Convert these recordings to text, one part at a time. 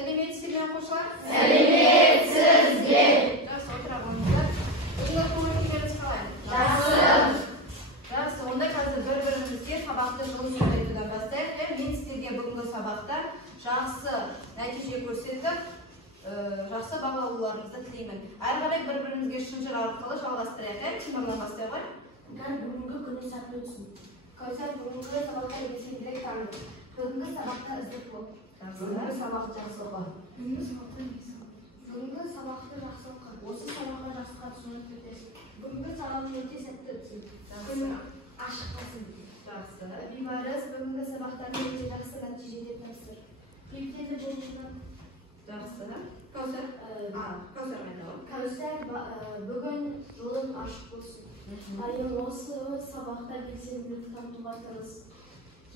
Сәлеметсіздер ме оқушылар? Сәлеметсіздер. Жақсы, отыра қойыңыздар. Бүгінгі көңіл-күйіңіз қалай? Жақсы, онда қазір бір-бірімізге сабақты жылы сөйлетуден бастайық. Мен сіздерге бүгінгі сабақта жақсы нәтиже көрсетіп, жақсы баға алуларыңызды тілеймін. Әрі қарай бір-бірімізге шын жыр арқылы жалғастырайық. Кімнен бастайық ой? Бүгінгі күні сәтті өтсін. Кәусар бүгінгі сабақта белсендірек дамы. Бүгінгі сабақта үздік бол. Бүгінгі сабақты жақсы оқы. Бүгінгі сабақты жақсы оқы. Осы сабаққа жақсы қатысуыңыз өтесің. Бүгінгі сабағың өте сәтті өтсін. Жақсы. Ашық болсын. Жақсы. Бейбарыс бүгінгі сабақтан өте жақсы нәтижеде тапсыр. Белсенді болуыңнан. Жақсы. Кәусар? Кәусар айтады. Кәусар бүгін жолың ашық болсын. Айым осы сабақта белсенділік танытуға тырыс.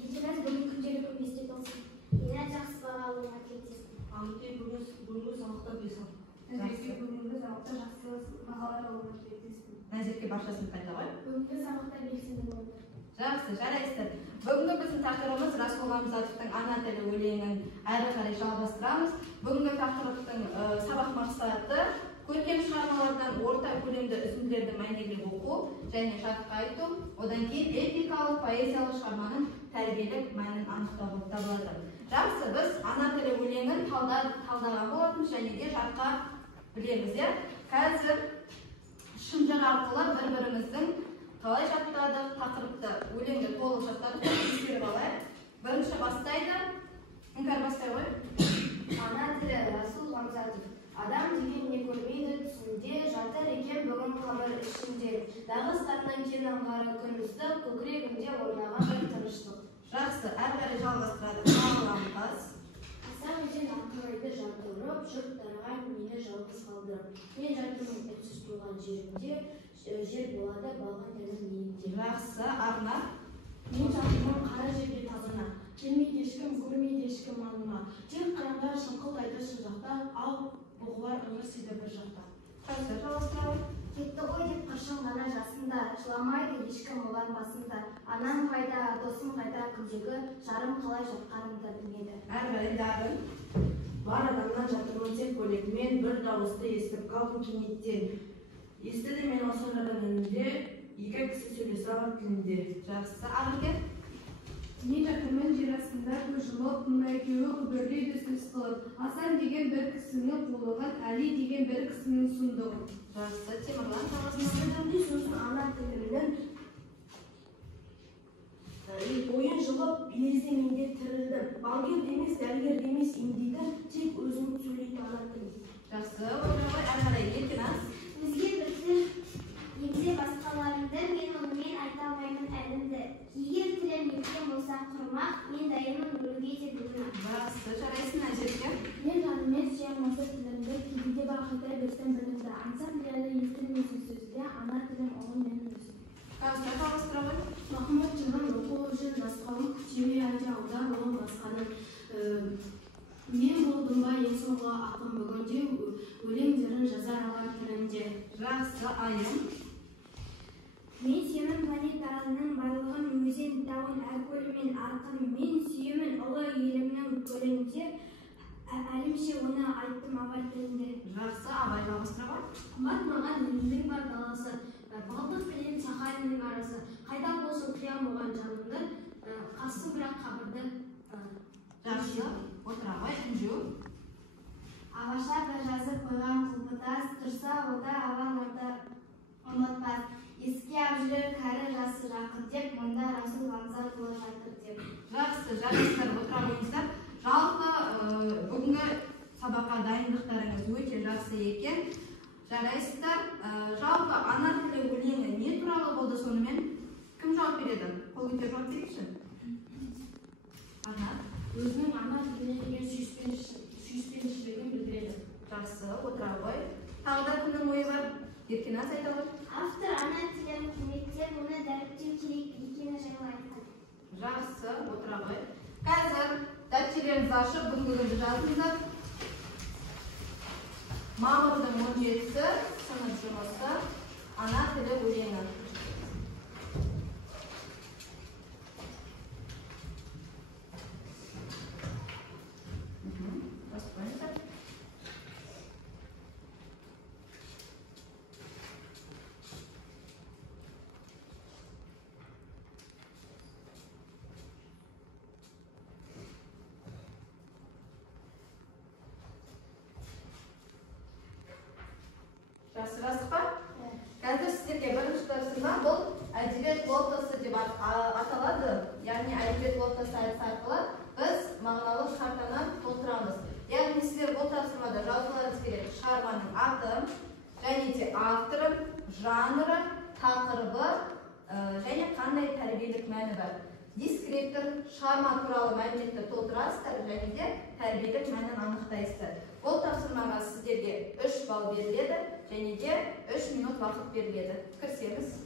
Ертеңіз бүгін күнделік есте қалсын. Енат жақсы баға алуға тілектеспін. Анке бүгінгі сабақта бесін. Назерке бүгінгі сабақта жақсы бағалар алуға тілектеспін. Назерке баршасын қайта ғой. Бүгінгі сабақта белсенді болды. Жақсы, жарайсыздар. Бүгінгі біздің тақырыбымыз Расул Ғамзатовтың ана тілі өлеңін әрі қарай жалғастырамыз. Бүгінгі тақырыптың сабақ мақсаты көркем шығармалардан орта көлемді үзінділерді мәнерлеп оқу және жатқа айту, одан кейін эпикалық поэзиялық шығарманың тәрбиелік мәнін анықтау болып табылады. Жақсы, біз ана тілі өлеңін талдаған болатынбыз және де жатқа білеміз. Қазір шын жыр арқылы бір-біріміздің қалай жаттадық, тақырыпты өлеңді толық жаттадық, ескеріп алайық. Бірінші бастайды. Іңкәр бастай ғой. Ана тілі Расул Ғамзатов. Адам деген не көрмейді түсінде, жатыр екен бүгін қабір ішінде. Дағыстаннан кен аңғары күн ыстық, көкірегімде орнаған бір тыныштық. Жақсы, әрі қарай жалғастырады. Мағыламыз. Асан өзен ақырайды жартылып, жұрттарға мені жалғыз қалдырып. Мен жартымын үтсіз туған жерімде, жер болады балған тәнім менімде. Жақсы, Арна. Мен жатырмын қара жерге тазына. Келмейді ешкім, көрмейді ешкім маңыма. Тек қияндар шыңқылдайды шын жақта, ал бұғылар өмір сүйді бір жақта. Жақсы, жалғастырады. Кетті ғой деп қыршын ғана жасында, жыламайды ешкім олар басында. Анам қайда, досым қайда күндегі, жарым қалай жатқанымды білмеді. Әрі қарай Дарын. Бар адамнан жатырмын тек бөлегімен, бір дауысты естіп қалдым кенеттен. Естіді мен осы жырдың үнінде, екі кісі сөйлесе алар тілінде. Жақсы, Ақерке. Мен жатырмын жер астында көз жұмып, мына екеуі күбірлейді сөз қылып. Асан деген бір кісінің қулығын, Әли деген бір кісінің сұмдығын. Жақсы, Темірлан. Естідімде сөзін ана тілімнің, бойын жылып, лезде менде тірілдім. Балгер демес, дәрігер демес, емдейді, тек өзім сөйлейді ана тілім. Жақсы, ойнағай, әрі қарай Еркинас. Өзге бірді емзе басқаларымды, мен онымен айта алмаймын әлімді. Егер тілім еттен болса құрмақ, мен дайынмын өлуге де бүгін. Жақсы, жарайсың Назерке. Мен жанымен сүйем осы тілімді, кейде бақытай берсем білімді. Аңсап лиялы естілмейсіз сөзді, ана тілім оғын менің өзім. Жақсы, жалғастырады. Махмұт жылын оқу үшін жасқауым, түйме әлде аудар оғын басқаным. Мен болдым ба ең соңғы ақын бүгінде, өлеңдерін жазар алар тілімде. Жақсы, Айым. Мен сүйемін планетарының барлығын, өзен, тауын, әр көлі мен арқын. Мен сүйемін ұлы елімнің көлінде, әлімше оны айттым абай тілінде. Жақсы, Абай жалғастырады. Қымбат маған елдің бар даласы, балдық пенен Сахараның арасы. Қайда болсын қиям оған жанымды, қасы бірақ қабырды. Жақсы, отыра ғой, Інжу. Ағаштар да жазып қойған құлпытас, тұрса ода алаңарды ұмытпас. Еске абжырыр кәрі жасы жақын деп, мұнда Расул Ғамзатұлы жатыр деп. Жақсы, жарайсыздар, отыра қойыңыздар. Жалпы бүгінгі сабаққа дайындықтарыңыз өте жақсы екен. Жарайсыздар. Жалпы ана тілі өлеңі не туралы болды сонымен? Кім жауап береді? Қол көтеріп жауап берейікші. Арна. Өзінің ана тіліне деген сүйіспеншілігін білдіреді. Жақсы, отыра ғой. Тағы да кімнің ойы бар? Еркинас айта ғой. Автор ана тілін құрметтеп, оны дәріптеу керек екені жайлы айтқан. Жақсы, отыра ғой. Қазір дәптерлеріңізді ашып, бүгінгі күнді жазыңыздар. Мамырдың 17-сі сынып жұмысы ана тілі өлеңі. Баспайын. тәрбиелік мәні бар. Дискриптор шығарма туралы мәліметті толтырасыздар және де тәрбиелік мәнін анықтайсыздар. Бұл тапсырмаға сіздерге 3 балл беріледі және де 3 минут уақыт беріледі. Кірсеңіз.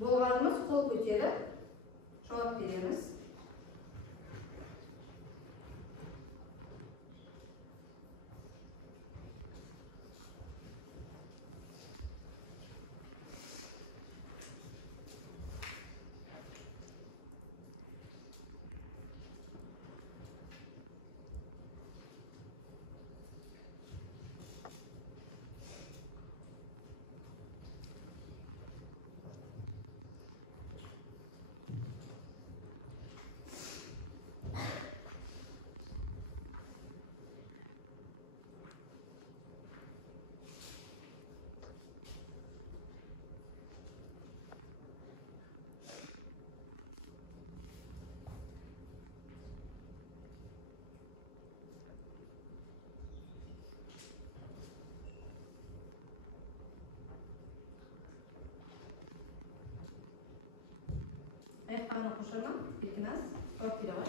Болғанымыз қол көтеріп, жауап береміз. Аяқтағаны қошырма, Бекіназ, жауап бере бар.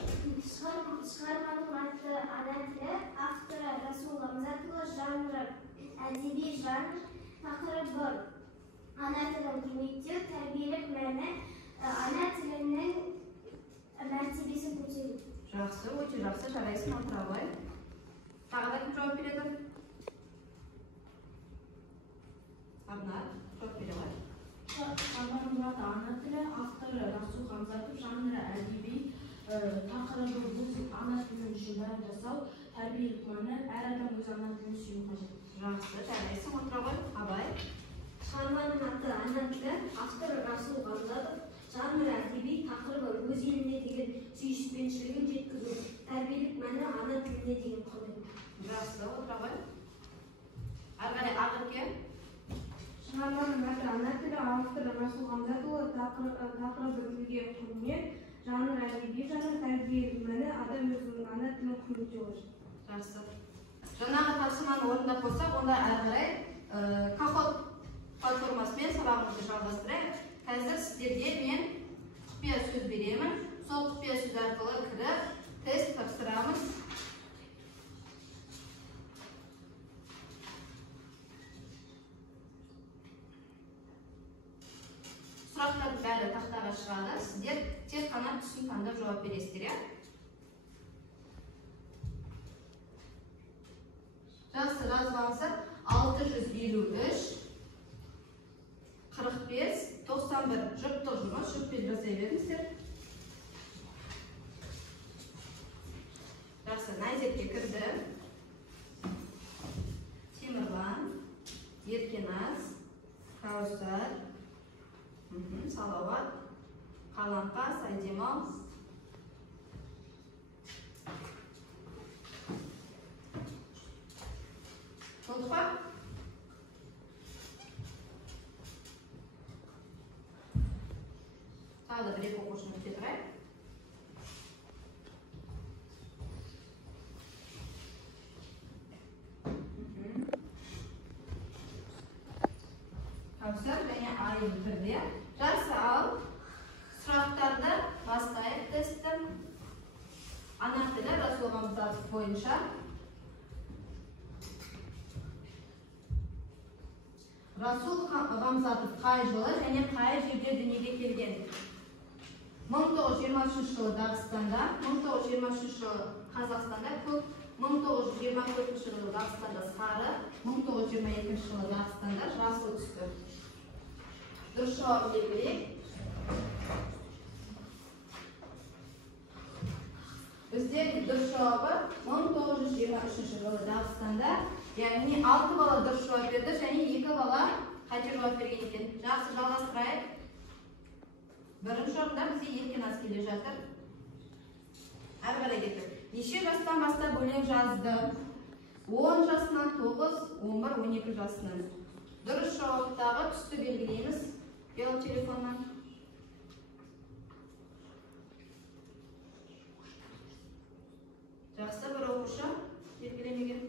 Шығарманың аты ана тілі, авторы Расул Ғамзатұлы, жанры әдеби жанр, тақырыбы ана тілін құрметтеу, тәрбиелік мәні, ана тілінің мәртебесін көтеру. Жақсы, өте жақсы, жарайсың, отыра ғой. Тағы да кім жауап береді? Арнар, жауап бере бар. Шығарманың аты ана тілі, авторы Расул Ғамзатов, жанры әдеби, тақырыбы бұл ана тілін үшін бәрін жасау, тәрбиелік мәні, әр адам өз ана тілін сүю қажет. Жақсы, жарайсың, отыра ғой. Абай. Шығарманың аты ана тілі, авторы Расул Ғамзатов, жанры әдеби, тақырыбы өз еліне деген сүйіспеншілігін жеткізу, тәрбиелік мәні, ана тіліне деген құрмет. Жақсы, отыра ғой. Ары қарай Ақерке. Шығарманың аты ана тілі, авторы Расул Ғамзатұлы, тақырыбы тілге құрмет, жанр әдеби жанр, тәрбиелік мәні, адам өзінің ана тілін құрметтеу. Жақсы. Жаңағы тапсырманы орындап болсақ, онда ары қарай Кахот платформасымен сабағымызды жалғастырайық. Қазір сіздерге мен құпия сөз беремін. Сол құпия сөз арқылы кіріп, тест тапсырамыз. Сұрақтардың бәрі тақтаға шығады. Сіздер тек қана түсін таңдап жауап бересіздер. Жақсы, жазып алыңыздар. 653, 45, 91 жұптық жұмыс, жұппен жасай беріңіздер. Жақсы, Найзекке кірді. Темірлан, Еркеназ, Каусар, Салауат, Қаламқас, Айдемал. Болды ба? Тағы да бір-екі оқушыны өте тұрайық. Каусар және Айым бірде. Жақсы, ал сұрақтарды бастайық тестті. Ана тілі Расул Ғамзатов бойынша. Расул Ғамзатов қай жылы және қай жерде дүниеге келген? 1923 жылы Дағыстанда, 1923 жылы Қазақстанда, 1924 жылы Дағыстанда сары, 1922 жылы Дағыстанда жасыл түсті. Дұрыс жауап берейік. Біздер дұрыс жауабы 1923 жылы Дағыстанда, яғни 6 бала дұрыс жауап берді және 2 бала қате жауап берген екен. Жақсы, жалғастырайық. Бірінші орында бізде Еркеназ келе жатыр. Әрі қарай кеттік. Неше жастан бастап өлең жазды? 10 жасынан 9, 11, 12 жасынан. Дұрыс жауаптағы түсті белгілейміз. Бел телефоннан. Жақсы, бір оқушы белгілемеген.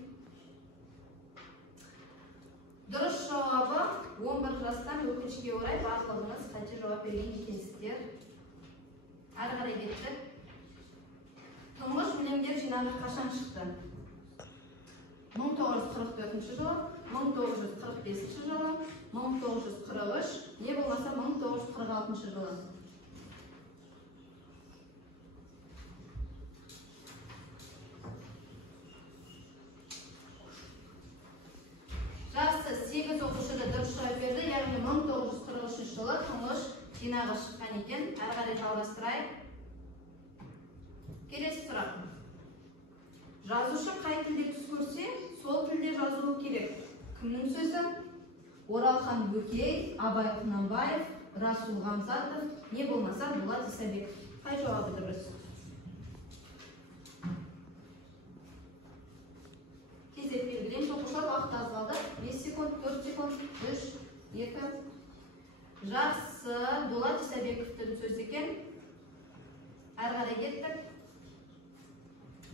Дұрыс жауабы 11 жастан, өкінішке орай барлығыңыз қате жауап берген екенсіздер. Әрі қарай кеттік. Тұңғыш өлеңдер жинағы қашан шықты? 1944 жылы, 1945 жылы, 1943, не болмаса 1946 жылы. Жақсы, 8 оқушыда дұрыс жауап берді, яғни 1943 жылы тұңғыш жинағы шыққан екен. Әрі қарай жалғастырайық. Келесі сұрақ. Жазушы қай тілде түс көрсе, сол тілде жазуы керек. Кімнің сөзі? Оралхан Бөкей, Абай Құнанбаев, Расул Ғамзатов, не болмаса Дулат Исабеков. Қай жауабы дұрыс? Кезек белгілейміз. Оқушылар уақыт аз қалды. 5 секунд, 4 секунд, 3, 2. Жақсы, Дулат Исабековтың сөзі екен. Әрі қарай кеттік.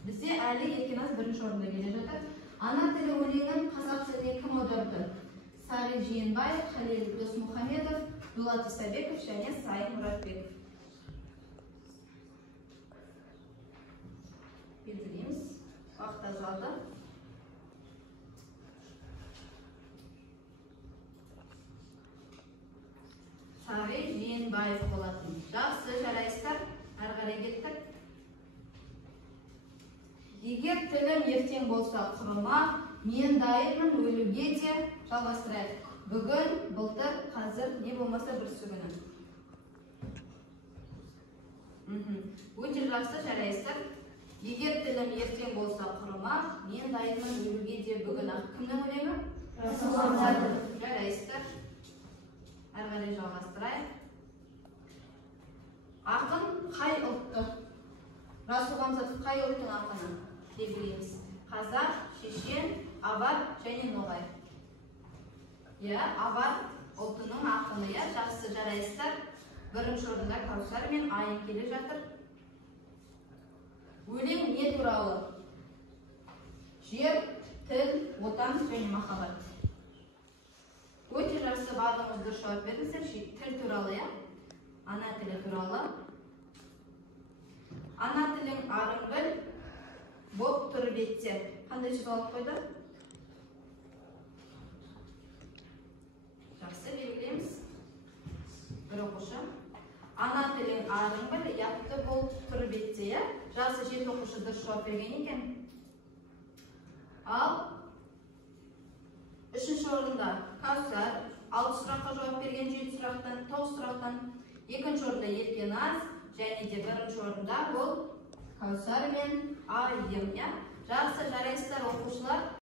Бізде әлі Еркеназ бірінші орында келе жатыр. Ана тілі өлеңін қазақ тіліне кім аударды? Сағи Жиенбаев, Халел Досмұхамедов, Дулат Исабеков және Сайын Мұратбеков. Белгілейміз. Уақыт аз қалды. Сағи Жиенбаев болатын. Жақсы, жарайсыздар. Әрі қарай кеттік. Егер тілім ертең болса құрыма, мен дайынмын өлуге де. Жалғастырайық. Бүгін, былтыр, қазір, не болмаса бір сүгіні. Өте жақсы, жарайсыздар. Егер тілім ертең болса құрыма, мен дайынмын өлуге де. Бүгін ақ кімнің өлеңі? Расул Ғамзатов. Жарайсыздар. Әрі қарай жалғастырайық. Ақын қай ұлтты? Расул Ғамзатов қай ұлттың ақыны? Белгілейміз. Қазақ, шешен, авар және ноғай. Авар ұлтының ақыны. Жақсы, жарайсыздар. Бірінші орында Каусар мен Айын келе жатыр. Өлең не туралы? Жер, тіл, отан және махаббат. Өте жақсы, барлығыңыз дұрыс жауап бердіңіздер. Тіл туралы, ана тілі туралы. Ана тілің арыңғыл боп тұр бетте. Қандай сөз алып қойды? Жақсы, белгілейміз. Бір оқушы. Ана тілің арыңғыл яқты болып тұр бетте. Жақсы, 7 оқушы дұрыс жауап берген екен. Ал үшінші орында Каусар 6 сұраққа жауап берген, 7 сұрақтан, 9 сұрақтан. Екінші орында Еркеназ және де бірінші орында бұл Каусар мен Айым. Жақсы, жарайсыздар оқушылар.